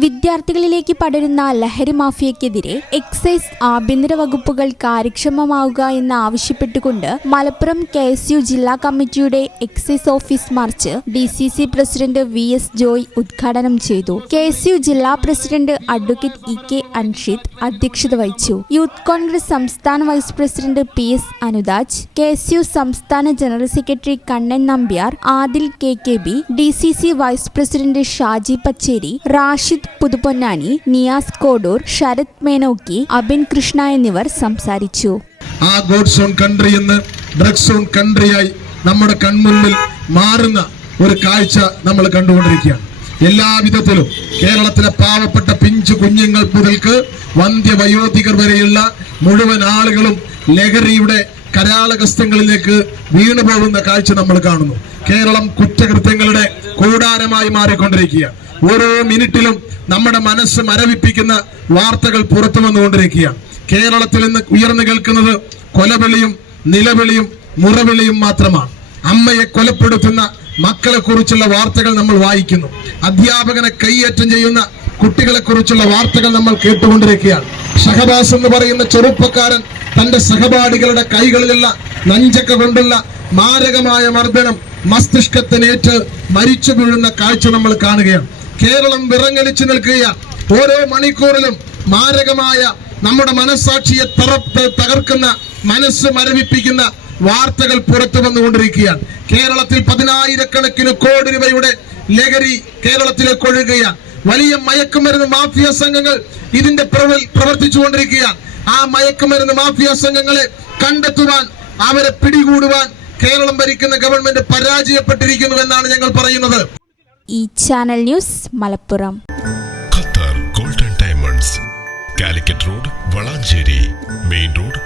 വിദ്യാർത്ഥികളിലേക്ക് പടരുന്ന ലഹരി മാഫിയക്കെതിരെ എക്സൈസ് ആഭ്യന്തര വകുപ്പുകൾ കാര്യക്ഷമമാവുക എന്ന് ആവശ്യപ്പെട്ടുകൊണ്ട് മലപ്പുറം കെ എസ് യു ജില്ലാ കമ്മിറ്റിയുടെ excise office march D C C president V S Joy ഉദ്ഘാടനം ചെയ്തു. കെ എസ് യു ജില്ലാ president advocate E K Anshid അധ്യക്ഷത വഹിച്ചു. യൂത്ത് കോൺഗ്രസ് സംസ്ഥാന vice president P S Anudaj K S U സംസ്ഥാന general secretary Kannan Nambiar Adil K K B D C C vice president Shaji Pacheri Rashid Puthuponnani Niyas Kodur Sarath Menokki Abin Krishna എന്നിവർ സംസാരിച്ചു. ആ God's own country എന്ന് drug zone കൺട്രിയായി നമ്മുടെ കൺമുന്നിൽ മാറുന്ന ഒരു കാഴ്ച നമ്മൾ കണ്ടുകൊണ്ടിരിക്കുകയാണ്. എല്ലാ വിധത്തിലും കേരളത്തിലെ പാവപ്പെട്ട പിഞ്ചു കുഞ്ഞുങ്ങൾ മുതൽക്ക് വന്ധ്യ വയോധികർ വരെയുള്ള മുഴുവൻ ആളുകളും ലഹരിയുടെ കരാളകസ്ഥങ്ങളിലേക്ക് വീണുപോകുന്ന കാഴ്ച നമ്മൾ കാണുന്നു. കേരളം കുറ്റകൃത്യങ്ങളുടെ കൂടാരമായി മാറിക്കൊണ്ടിരിക്കുകയാണ്. ഓരോ മിനിറ്റിലും നമ്മുടെ മനസ്സ് മരവിപ്പിക്കുന്ന വാർത്തകൾ പുറത്തു വന്നുകൊണ്ടിരിക്കുകയാണ്. കേരളത്തിൽ നിന്ന് ഉയർന്നു കേൾക്കുന്നത് കൊലവിളിയും നിലവിളിയും മുറവിളിയും മാത്രമാണ്. അമ്മയെ കൊലപ്പെടുത്തുന്ന മക്കളെ കുറിച്ചുള്ള വാർത്തകൾ നമ്മൾ വായിക്കുന്നു. അധ്യാപകനെ കൈയേറ്റം ചെയ്യുന്ന കുട്ടികളെ കുറിച്ചുള്ള വാർത്തകൾ നമ്മൾ കേട്ടുകൊണ്ടിരിക്കുകയാണ്. ഷഹബാസ് എന്ന് പറയുന്ന ചെറുപ്പക്കാരൻ തന്റെ സഹപാഠികളുടെ കൈകളിലുള്ള നഞ്ചക്ക കൊണ്ടുള്ള മാരകമായ മർദ്ദനം മസ്തിഷ്കത്തിനേറ്റ് മരിച്ചു വീഴുന്ന കാഴ്ച നമ്മൾ കാണുകയാണ്. കേരളം വിറങ്ങലിച്ചു നിൽക്കുകയാണ് ഓരോ മണിക്കൂറിലും മാരകമായ നമ്മുടെ മനസ്സാക്ഷിയെ തറപ്പ് തകർക്കുന്ന മനസ്സ് മരവിപ്പിക്കുന്ന വാർത്തകൾ പുറത്തു വന്നുകൊണ്ടിരിക്കുകയാണ്. കേരളത്തിൽ പതിനായിരക്കണക്കിന് കോടി രൂപയുടെ ലഹരി കേരളത്തിലേക്ക് ഒഴുകുകയാണ് വലിയ മയക്കുമരുന്ന് മാഫിയ സംഘങ്ങൾ ഇതിന്റെ പ്രവ- പ്രവർത്തിച്ചുകൊണ്ടിരിക്കുകയാണ് ആ മയക്കുമരുന്ന് മാഫിയ സംഘങ്ങളെ കണ്ടെത്തുവാൻ അവരെ പിടികൂടുവാൻ കേരളം ഭരിക്കുന്ന ഗവൺമെന്റ് പരാജയപ്പെട്ടിരിക്കുന്നു എന്നാണ് ഞങ്ങൾ പറയുന്നത്. ഈ channel news Malappuram. Qatar golden diamonds Calicut road Valanchery main road